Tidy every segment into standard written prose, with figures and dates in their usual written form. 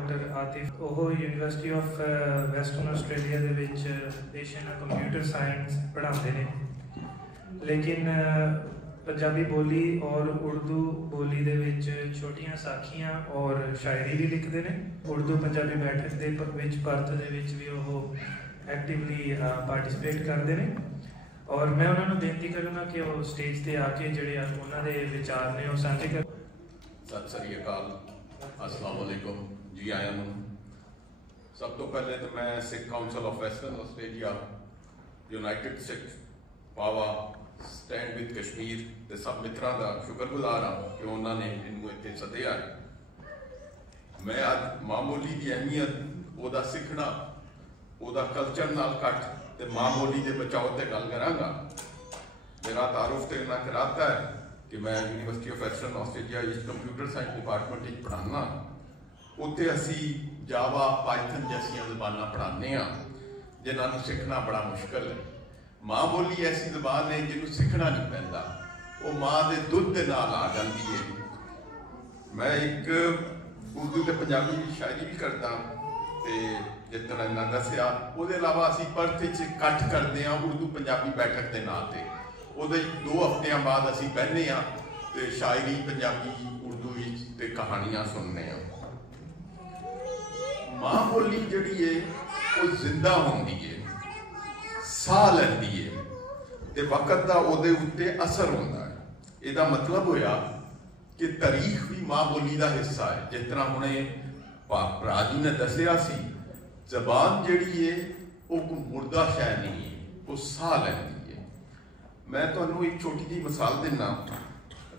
Doctor Atif ਉਹ university of western Australia ਦੇ ਵਿੱਚ ਏਸ਼ੀਅਨ ਕੰਪਿਊਟਰ ਸਾਇੰਸ ਪੜ੍ਹਾਉਂਦੇ ਨੇ ਲੇਕਿਨ पंजाबी बोली और उर्दू बोली दे विच छोटियां साखियां और शायरी भी लिखते हैं। उर्दू पंजाबी बैठक दे विच परत दे विच भी वो एक्टिवली पार्टिसिपेट करते हैं और मैं उन्होंने बेनती करूँगा कि वो स्टेज पर आके जोड़े उन्होंने विचार ने वो साझे कर। सत श्री अकाल, अस्सलाम वालेकुम, जी आया हूँ। सब तो पहले तो मैं Sikh council of Western Australia, united Sikh पावा, स्टैंड विद कश्मीर के सब मित्रों का शुक्रगुजार हाँ कि उन्होंने इनू इतने सद्या है। मैं अज मामूली की अहमियत वह सीखना वह कल्चर नाल घट ते मामूली के बचाव से गल कराँगा। मेरा तारुफ तो इन्ना कराता है कि मैं यूनिवर्सिटी ऑफ वैस्टर्न आस्ट्रेलिया इस कंप्यूटर साइंस डिपार्टमेंट पढ़ाना। उत्थे असी जावा पाइथन जैसिया जबाना पढ़ाने जिन्होंने सीखना बड़ा मुश्किल है। माँ बोली ऐसी जबान है जिन्होंने सीखना नहीं पैंदा, वो माँ के दुध के नाल आ जाती है। मैं एक उर्दू ते पंजाबी की शायरी भी करता ते जिस तरह इन्हें दसिया उसके अलावा असी परथ इकट्ठ करते हैं उर्दू पंजाबी बैठक के नाम से। वो 2 हफ्तियां बाद असी बहने तो शायरी पंजाबी उर्दू ते कहानियां सुनने। माँ बोली जिहड़ी है वो जिंदा होंदी है, साह लैंदी है ते वक्त का उहदे उत्ते असर होता है। इसका मतलब होया कि तारीख भी माँ बोली का हिस्सा है। जिस तरह हुणे भरा जी ने दसिया सी, जबान जिहड़ी है वो कोई मुर्दा शै नहीं है, वो साह लैंदी है। मैं तुहानूं एक छोटी जी मिसाल देना।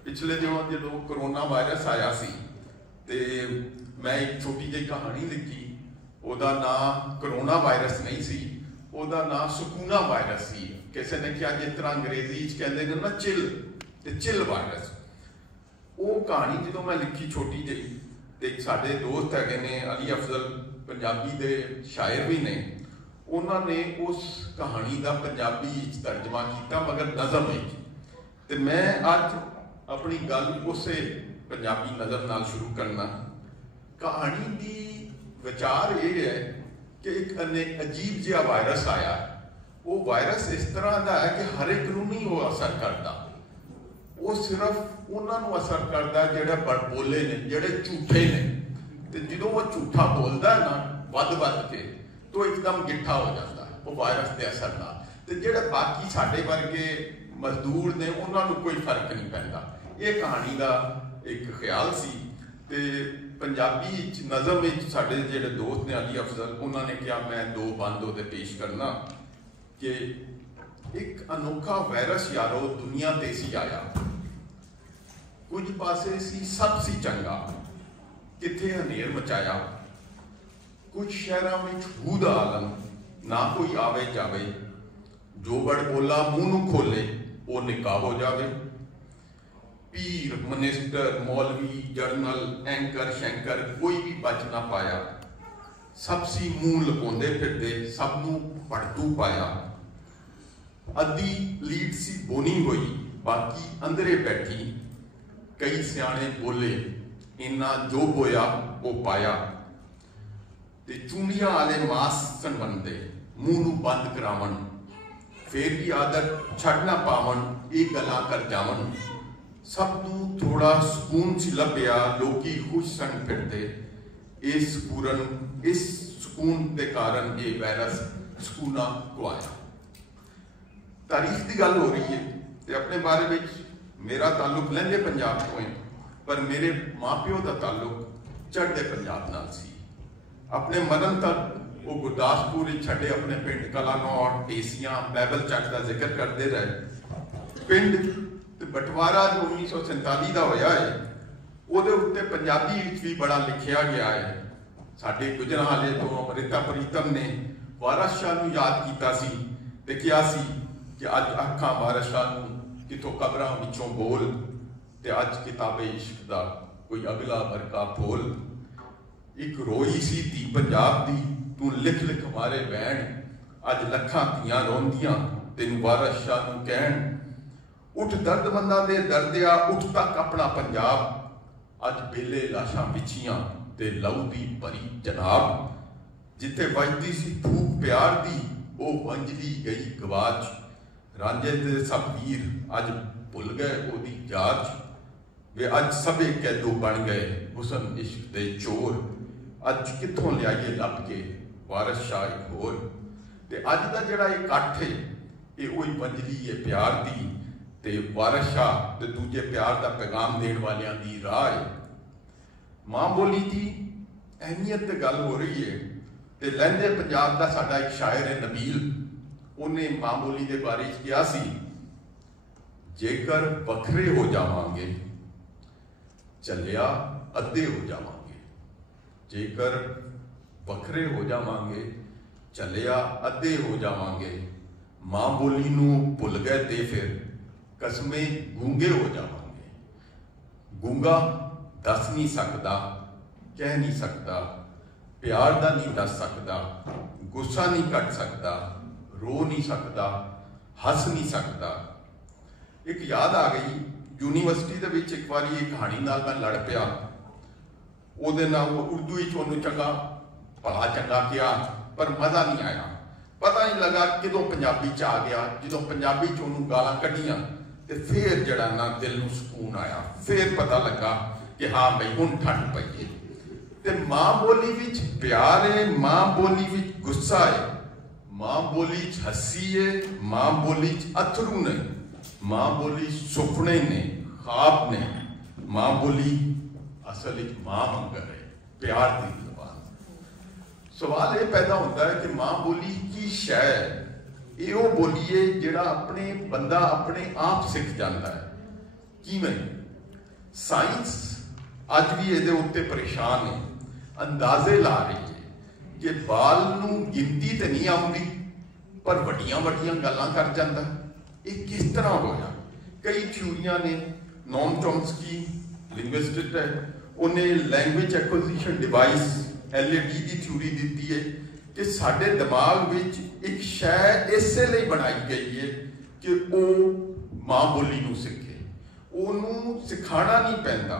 पिछले दिनों जो करोना वायरस आया सी ते मैं एक छोटी जी कहानी लिखी। उसका नाम करोना वायरस नहीं सी, ਉਹਦਾ नाम सुकूना वायरस सी। किसी ने कहा जिस तरह अंग्रेजी कहते हैं ना चिल, तो चिल वायरस। वो कहानी जो मैं लिखी छोटी जी, तो साडे दोस्त है ने अली अफजल पंजाबी के शायर भी ने, उन्होंने उस कहानी का पंजाबी तर्जमा किया मगर नज़म है। तो मैं अज अपनी गल उस पंजाबी नज़म नाल शुरू करना। कहानी की विचार ये है कि एक अजीब जिहा वायरस आया। वो वायरस इस तरह का है कि हर एक नूं नहीं वो असर करता, वो सिर्फ उन्होंने असर करता जोड़े बड़बोले ने, जोड़े झूठे ने। तो जो वो झूठा बोलता है ना वध के तो एकदम गिट्ठा हो जाता है वो वायरस के असर ना। तो जोड़े बाकी साढ़े वर्गे मजदूर ने उन्होंने कोई फर्क नहीं पैंदा। ये कहानी का एक ख्याल सी। ते पंजाबी नज़म साढ़े जोड़े दोस्त ने अली अफजल, उन्होंने कहा मैं 2 बंद वो पेश करना कि एक अनोखा वायरस यारो दुनिया ते सी आया। कुछ पासे सी सब सी चंगा, किथे हनेर मचाया। कुछ शहरों में हूद आलम, ना कोई आवे जावे। जो बड़ बोला मुँह नूं खोले वो निकाह हो जावे। पीर मिनिस्टर मौलवी जर्नल एंकर शैंकर कोई भी बच ना पाया। सब सी मुंह लुकाउंदे फिरदे, सब नूं पड़तू पाया। अद्धी लीड सी बोनी हुई, बाकी अंदरे बैठी। कई सियाणे बोले इन्ना जो बोया वो पाया। ते चूड़ियां आले मास संबंधे मुंह नूं बंद करावन। फिर भी आदत छड़ ना पावन, ये गल्लां कर जावन। सब नूं थोड़ा सुकून सी लभ्या, लोकी खुश सन फिरदे। इस सुकून के कारण ये वायरस सुकूना को आया। तारीख की गल हो रही है तो अपने बारे में मेरा ताल्लुक लहंदे पंजाब तो है, पर मेरे माँ प्यो का ताल्लुक चढ़ते पंजाब नाल सी। अपने मरण तक वो गुरदासपुर छड़े अपने पिंड कलानौर टेसियां बैबल चक का जिक्र करते रहे। पिंड बंटवारा जो 1947 का होया है ਉਹਦੇ ਉੱਤੇ पंजाबी भी बड़ा लिखिया गया है। साडे गुजरांवाले तो अमृता प्रीतम ने वारिस शाह नूं याद किया सी ते कहा सी कि अज अखां वारिस शाह नूं कितों कबरां विचों बोल ते अज किताबे इश्क दा कोई अगला वर्का फूल। एक रोई सी धी पंजाब दी तू लिख लिख मारे बैण। अज लखां धीआं रोंदियां तेनूं वारिस शाह नूं कहण। उठ दर्दमंदां दे दर्दिया उठ तक अपना पंजाब। अज बेले लाशां विछियां ते लहू दी भरी जनाब, जिथे वजदी सी फूक प्यार दी, ओ वंजली गई गवाच। रांझे दे सब वीर अज भुल गए ओदी जाच, वे अज सबे कैदो बन गए हुसन इश्क दे चोर। अज कित्थों लियाइए लभ के वारिस शाह इक होर। ते अज दा जिहड़ा इकट्ठ है ये वही वंजली है प्यार दी, ते वारिस शाह ते दूजे प्यार का पैगाम देने वालियां दी राह है। मां बोली की अहमियत ते गल हो रही है, ते लहंदे पंजाब का साडा एक शायर है नबील, उन्हें मां बोली के बारे च कहा सी, जेकर वखरे हो जावांगे चलिया अद्धे हो जावांगे। जेकर वखरे हो जावांगे चलिया अद्धे हो जावांगे। मां बोली नूं भुल गए ते फिर कसमें गूंगे हो जावांगे। गूंगा दस नहीं सकता, कह नहीं सकता, प्यार दा नहीं दस सकता, गुस्सा नहीं कट सकता, रो नहीं सकता, हस नहीं सकता। एक याद आ गई, यूनीवर्सिटी दे विच एक बारी एक कहानी नाल मैं लड़ पिया, ਉਹਦੇ ਨਾਲ उर्दू ਉਹਨੂੰ चंगा भला चंगा किया पर मज़ा नहीं आया। पता नहीं लगा किदों पंजाबी च आ गया, जो पंजाबी च ਉਹਨੂੰ गालां कढ़ियां ते फिर जड़ा ना दिल नूं सुकून आया। फिर पता लगा कि हाँ बई हुण ठंड पई है। ते मां बोली विच प्यार है, मां बोली विच गुस्सा है, मां बोली च हसी है, मां बोली च अथरू ने, मां बोली सुपने ने, ख्वाब ने। मां बोली असल एक मां मंगर है, प्यार की जबान। सवाल ये पैदा होता है कि मां बोली की शै है। ये वो बोली है जिहड़ा अपने बंदा अपने आप सीख जाता है। किवें साइंस अज भी ये उत्ते परेशान है, अंदाजे ला रही है कि बाल नूं गिनती तो नहीं आउंदी पर वड्डियां वड्डियां गल्लां कर जांदा। ये किस तरह होया? कई थ्योरियां ने, नॉम चॉम्स्की लिंग्विस्टिक है, उन्हें लैंग्वेज एक्विजिशन डिवाइस LAD की थ्योरी दी है कि साडे दिमाग विच एक शै इसे लिए बनाई गई है कि वो मां बोली नूं सीखे, उन्होंने सिखाना नहीं पैंदा।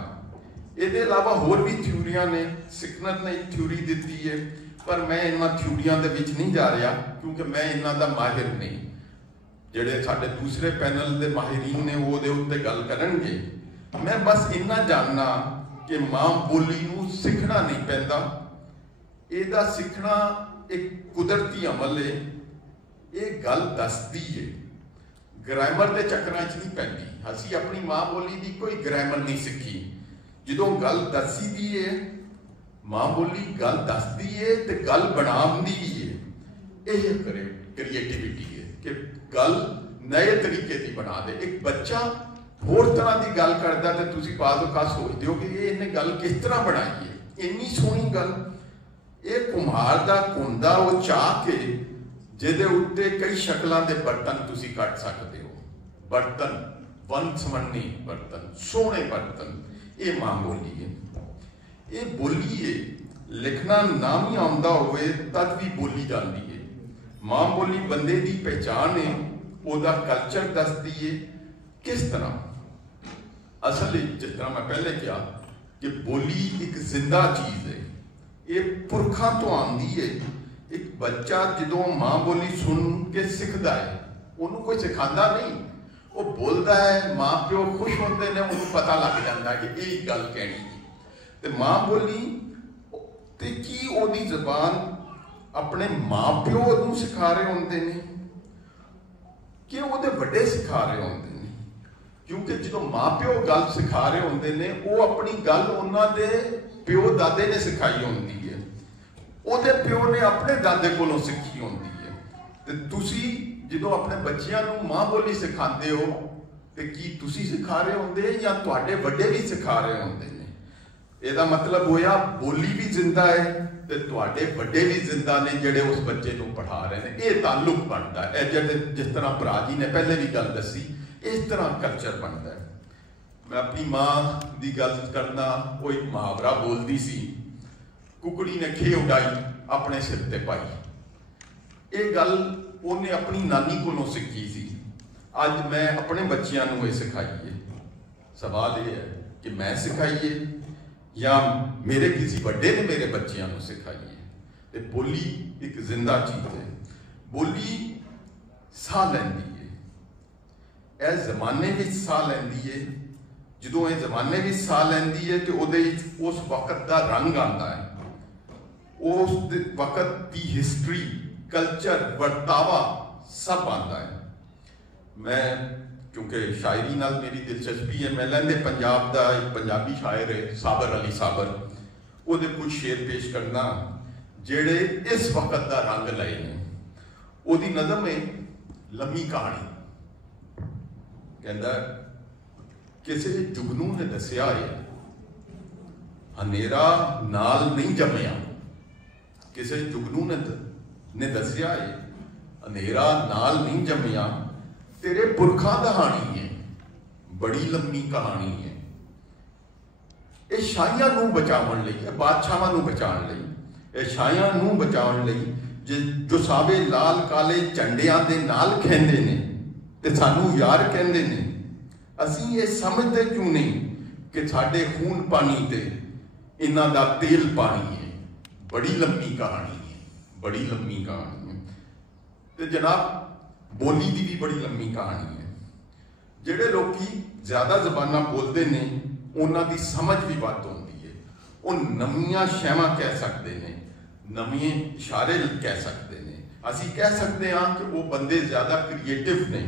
इसके अलावा होर भी थ्योरियां ने, सिकनर ने एक थ्योरी दी है, पर मैं इन्हां थ्योरियां दे विच नहीं जा रहा क्योंकि मैं इन्हां दा माहिर नहीं। जिहड़े साडे दूसरे पैनल के माहिरीन ने वो दे उत्ते गल करनगे। मैं बस इन्ना जानना कि मां बोली नूं सीखना नहीं पैंदा, ਇਹਦਾ ਸਿੱਖਣਾ एक कुदरती अमल है। ये गल दसदी है, ग्रामर के चक्करां च नहीं पैंदी। असीं अपनी मां बोली की कोई ग्रामर नहीं सीखी। जो गल दसी दी है, मां बोली गल दसदी है तो गल बनाउंदी भी है। यह क्रिएटिविटी है कि गल नए तरीके की बना दे। एक बच्चा होर तरह की गल करता तो तुसीं बाज़ औकात सोचते हो कि ये इन्हें गल किस तरह बनाई है, इन्नी सोहनी गल। ये कुम्हार का कुंडा वो चाह के जिहदे उत्ते कई शक्लों के बर्तन तुसीं कट सकते हो, बर्तन वन समन्नी बर्तन, सोहने बर्तन। ये मां बोली है। ये बोली है, लिखना ना भी आउंदा होवे तद भी बोली जाती है। मां बोली बंदे की पहचान है, उसका कल्चर दसदी है। किस तरह असल जिस तरह मैं पहले कहा कि बोली एक जिंदा चीज़ है, ये पुरखा तो आती है। एक बच्चा जो मां बोली सुन के सीखता है, उन्होंने कोई सिखाता नहीं, वो बोलता है, मां प्यो खुश होते हैं, उन्होंने पता लग जाता है कि यही गल कहनी है। तो मां बोली ते की ओदी जबान अपने मां प्यो नूं सिखा रहे होंदे ने कि ओहदे वड्डे सिखा रहे होंदे ने? क्योंकि जो मां प्यो गल सिखा रहे होंदे ने, वो अपनी गल उन्होंने प्यो दादे ने सिखाई होंदी है, ਉਹਦੇ ਪਿਓ ने अपने दादे कोलों सीखी होंदी है। ते तुसी जो अपने बच्चियां नूं मां बोली सिखाते हो तो की तुसी सिखा रहे होंदे या तुहाडे वड्डे भी सिखा रहे होंदे ने? ਇਹਦਾ मतलब होया बोली भी जिंदा है तो तुहाडे वड्डे भी जिंदा ने जिहड़े उस बच्चे नूं पढ़ा रहे हैं। ये ताल्लुक बनता है। जिस तरह भरा जी ने पहले भी गल दसी, इस तरह कल्चर बनता है। मैं अपनी मां की गल करना, वो एक मुहावरा बोलती सी, कुकड़ी ने खे उड़ाई अपने सिर ते पाई। ये गल उन्हें अपनी नानी कोलों सीखी सी। अज मैं अपने बच्चों को यह सिखाई है। सवाल यह है कि मैं सिखाईए या मेरे किसी बड़े ने मेरे बच्चों को सिखाई है। तो बोली एक जिंदा चीज है। बोली साह लैंदी है, इस जमाने में साह लैंदी है। जो ये जमाने में साह लैंदी है तो उस वक्त का रंग आता है, उस वक्त की हिस्टरी, कल्चर, वर्तावा सब आता है। मैं क्योंकि शायरी नाल मेरी दिलचस्पी है, मैं लैंदे पंजाब का एक पंजाबी शायर है साबर अली साबर, उहदे कुछ शेर पेश करना जेड़े इस वक्त का रंग लाए ने। उहदी नज़म है लम्मी कहानी। कहंदा किसी जुगनू ने दसिया है हनेरा नाल नहीं जमया। किसी जुगनू ने दसिया है हनेरा नाल नहीं जमया, तेरे पुरखा कहानी है बड़ी लंबी कहानी है। ये शाहियां नू बचावन लई, बादशाहां नू बचाउण लई, ये शाहियां नू बचाउण लई जो सावे लाल काले झंडियां दे नाल खेंदे ने ते सानू यार कहंदे ने। असीं ये समझते क्यों नहीं कि साडे खून पानी ते इन्हां दा तेल पानी है। बड़ी लंबी कहानी है, बड़ी लंबी कहानी है। ते जनाब बोली की भी बड़ी लंबी कहानी है। जिहड़े लोग ज्यादा जबाना बोलते हैं उन्हां दी समझ भी वध होंदी है। वो नवीं शैवां कह सकते हैं, नवे इशारे कह सकते हैं। असीं कह सकते हाँ कि वो बंदे ज्यादा क्रिएटिव ने,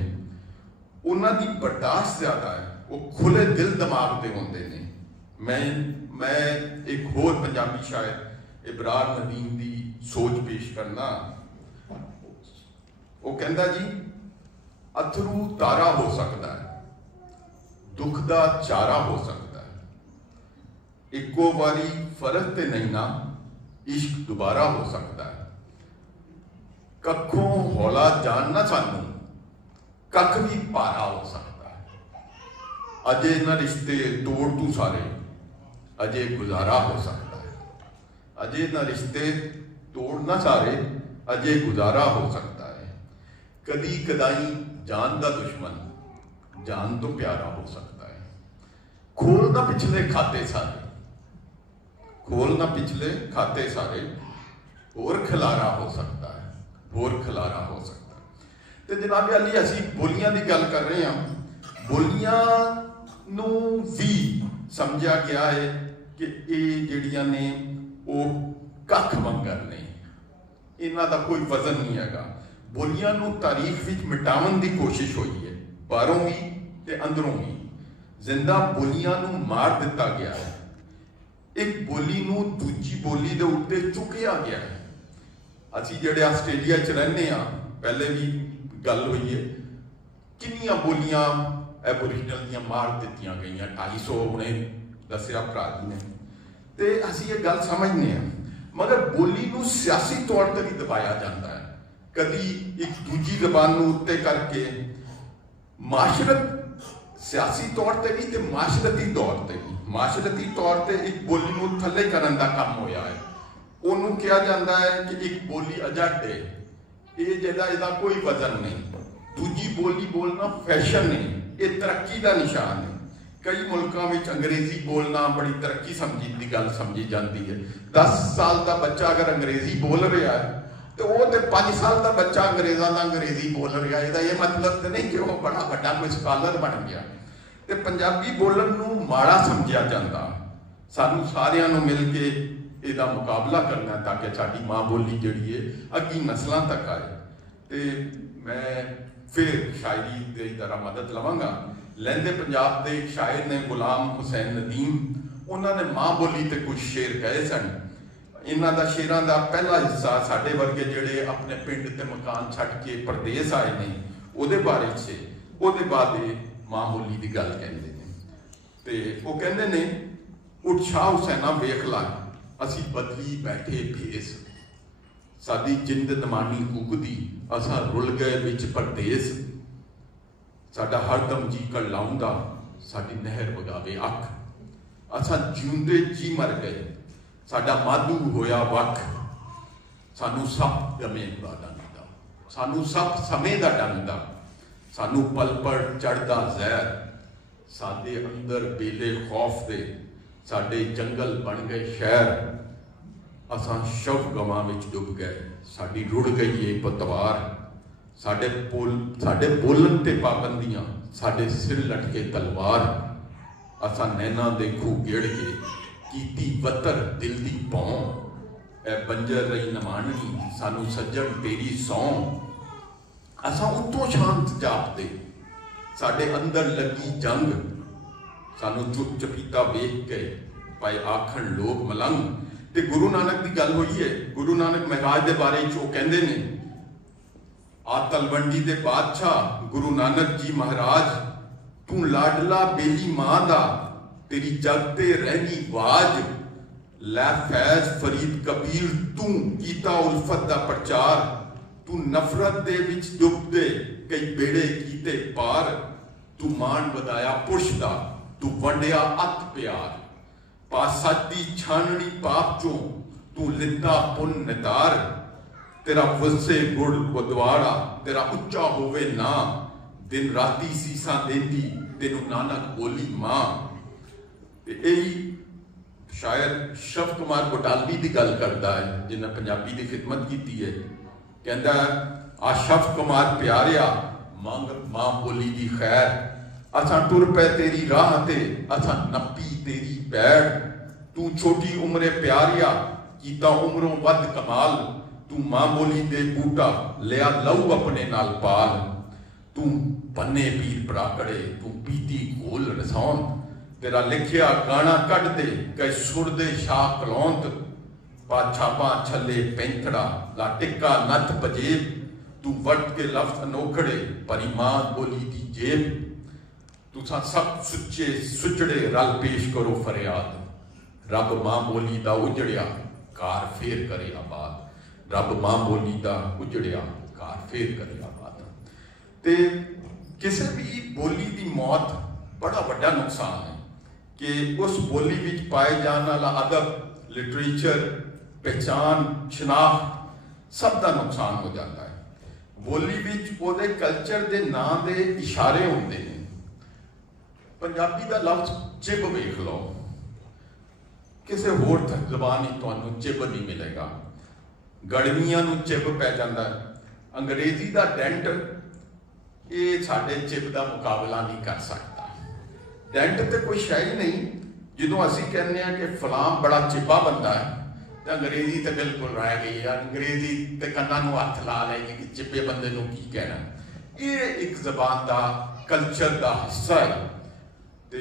उन्हां दी बर्दाश्त ज्यादा है, वो खुले दिल दिमाग के होंदे ने। मैं एक होर पंजाबी शायर इबरार नदीम की सोच पेश करना। वो कहता जी अथरू तारा हो सकता है, दुख का चारा हो सकता है, इको बारी फर्क ते नहीं ना इश्क दोबारा हो सकता है। कखों हौला जान ना सानू कख भी पारा हो सकता है। अजे न रिश्ते तोड़ तू सारे अजे गुजारा हो सकता है। अजे न रिश्ते तोड़ ना सारे अजे गुजारा हो सकता है। कदी कदाई जान का दुश्मन जान तो प्यारा हो सकता है। खोलना पिछले खाते सारे, खोलना पिछले खाते सारे, और खिलारा हो सकता है, और खिलारा हो सकता है। तो जनाब अली असी बोलियां की गल कर रहे हैं। बोलियां नू भी समझा गया है कि ये जिहड़ियां ने वो कख मंगर ने, इन्हां दा कोई वजन नहीं हैगा। बोलियां नू तारीख विच मिटावन की कोशिश हुई है, बाहरों भी ते अंदरों भी। जिंदा बोलियां नू मार दिता गया है, एक बोली नू दूजी बोली दे उत्ते चुकिया गया है। असी जिहड़े आस्ट्रेलिया च रहने आ, पहले भी गल हुई है, किन्नियां बोलियां एबोरिजिनल दियां मार दित्तियां गई, 250 उन्हें दसिया भरा जी ने। तो असी ये गल समझने हैं, मगर बोली नू सियासी तौर पर भी दबाया जाता है। कदी एक दूजी जबान नू उत्ते करके माशरत सियासी तौर पर भी, तो माशरती तौर पर भी, माशरती तौर पर एक बोली नू थले करन दा काम होया है। उन्होंने कहा जाता है कि एक बोली अजट है, ये जिहदा इहदा कोई वजन नहीं। दूजी बोली बोलना फैशन है, ये तरक्की का निशान है। कई मुल्कों में अंग्रेजी बोलना बड़ी तरक्की समझी की गल समझी जाती है। 10 साल का बच्चा अगर अंग्रेजी बोल रहा है तो वो तो 5 साल का बच्चा अंग्रेजों का अंग्रेजी बोल रहा है। ये मतलब तो नहीं कि वो बड़ा बड़ा कोई स्कॉलर बन गया। तो पंजाबी बोलन नू माड़ा समझा जाता। सानू सारियां नू मिल के इसका मुकाबला करना ताकि साडी माँ बोली जिहड़ी है अगी नस्लों तक आए। तो मैं फिर शायरी की तरह मदद लवांगा। लैंदे पंजाब के एक शायर ने गुलाम हुसैन नदीम, उन्होंने माँ बोली ते कुछ शेर कहे सन। इन्हां दा शेरां दा पहला हिस्सा साडे वर्गे जिहड़े अपने पिंड ते मकान छड्ड के परदेस आए ने उहदे बारे च, उहदे बाद माँ बोली की गल कहंदे ने। ते वो कहंदे ने उठ शाह हुसैना वेख ला असी बदली बैठे भेस, साडी जिंद नमानी उगदी असां रुल गए विच परदेस, साडा हरदम जी कर लाउंदा साडी नहर वगावे अख, असां जिउंदे जी मर गए साडा माधू होया वख, सानू सब दमे दा डंदा, सानू सब समय दा डंदा, सानू पल पर चढ़दा जहर, साडे अंदर बेले खौफ दे साडे जंगल बन गए शहर, असां शव गवां विच डुब गए, साडी रुड़ गई है पतवार, साडे बोलन ते पाबंदियां, साडे सिर लटके तलवार, असां नैना दे खूह गेड़ के कीती वतर दिल दी पौं, ए बंजर रही नमाणनी सानू सज्जण तेरी सौं, असां उत्तों शांत जापदे, साडे अंदर लगी जंग, सानू चुप चपीता वेख के पाए आखण लोग मलंग। ते गुरु नानक की गल हुई है, गुरु नानक महाराज के बारे वो कहते ने, आ तलवंडी दे बादशाह गुरु नानक जी महाराज, तू लाडला बेली मां दा, तेरी जगते रहनी वाज, लै फैज फरीद कबीर तू कीता उल्फत दा प्रचार, तू नफरत दे विच डुबदे कई बेड़े कीते पार, तू मान वधाया पुरुष दा, तू वंडिया अत प्यार, पासत दी छाननी पाप चों तू लिता पुन नितार, तेरा वसे गुड़ गुदवाड़ा, तेरा उच्चा होवे ना, दिन राती सीसा देती तेनू नानक बोली मां। यही शायर शव कुमार बटालवी की गल करता है, जिन्हें पंजाबी की खिदमत की है, कहता है आ शव कुमार प्यारिया मंग मां बोली दी खैर, असा टुर पे तेरी राह ते असा नपी तेरी पैड़, तू छोटी उम्रे प्यारिया कीता उम्रों वध कमाल, तू मां बोली दे बूटा लिया लहू अपने नाल पाल, तू बन्ने पीर पराकड़े तू पीती घोल रसौंत, तेरा लिखिया गाना कट दे कई सुर दे शाह कलौंत, पाछापा छले पैंथड़ा ला टिक्का नथ पजेब, तू वट के लफ्ज अनोखड़े परिमान बोली दी जेब, तुसा सब सुच्चे सुचड़े रल पेश करो फरियाद, रब मां बोली दा उजड़िया कार फेर करे आबाद, रब मां बोली दा उजड़िया कार फेर करे आबाद। ते किसी भी बोली दी मौत बड़ा बड़ा नुकसान है कि उस बोली विच पाए जाने वाला अदब, लिटरेचर, पहचान, शनाख्त सब का नुकसान हो जाता है। बोली विच ओदे कल्चर दे नां दे इशारे होंदे हैं। पंजाबी का लफ्ज चिब वेख लो, किसी होर जबान ही तुहानू चिब नहीं मिलेगा, गड़मियां नू चिब पै जाता है, अंग्रेजी का डेंट ये साडे चिब का मुकाबला नहीं कर सकता। डेंट तो कोई शै ही नहीं, जो असी कहने कि फलां बड़ा चिब्बा बंदा है, तो अंग्रेजी तो बिल्कुल रह गई है, अंग्रेजी तो कन्ना नू हथ ला लेगी कि चिब्बे बंदे नू की कहना। ये एक जबान का कल्चर का हिस्सा है। तो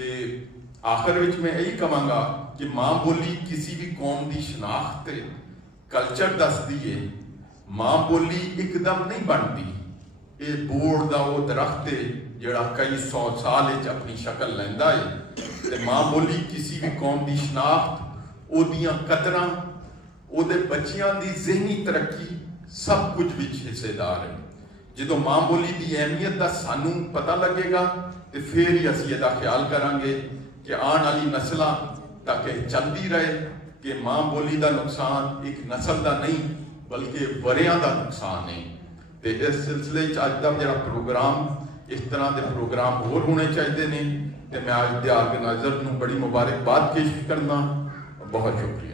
आखिर विच मैं यही कहांगा कि मां बोली किसी भी कौम की शनाख्त कल्चर दसदी है। मां बोली एकदम नहीं बनती, ये बोर्ड का वो दरख्त है जिहड़ा कई 100 साल अपनी शक्ल लैंदा है। ते मां बोली किसी भी कौम की शनाख्त, ओदियां कदरां, ओदे बच्चियां की ज़हनी तरक्की सब कुछ विच हिस्सेदार है। जो मां बोली की अहमियत का सानू पता लगेगा तो फिर ही असीं इहदा ख्याल करांगे कि आने वाली नस्लां तक चलती रहे कि मां बोली का नुकसान एक नस्ल का नहीं बल्कि वरियां का नुकसान है। तो इस सिलसिले अज का जो प्रोग्राम, इस तरह के प्रोग्राम होर होने चाहिए ने। तो मैं अज के ऑर्गेनाइजर को बड़ी मुबारकबाद पेश करना। बहुत शुक्रिया।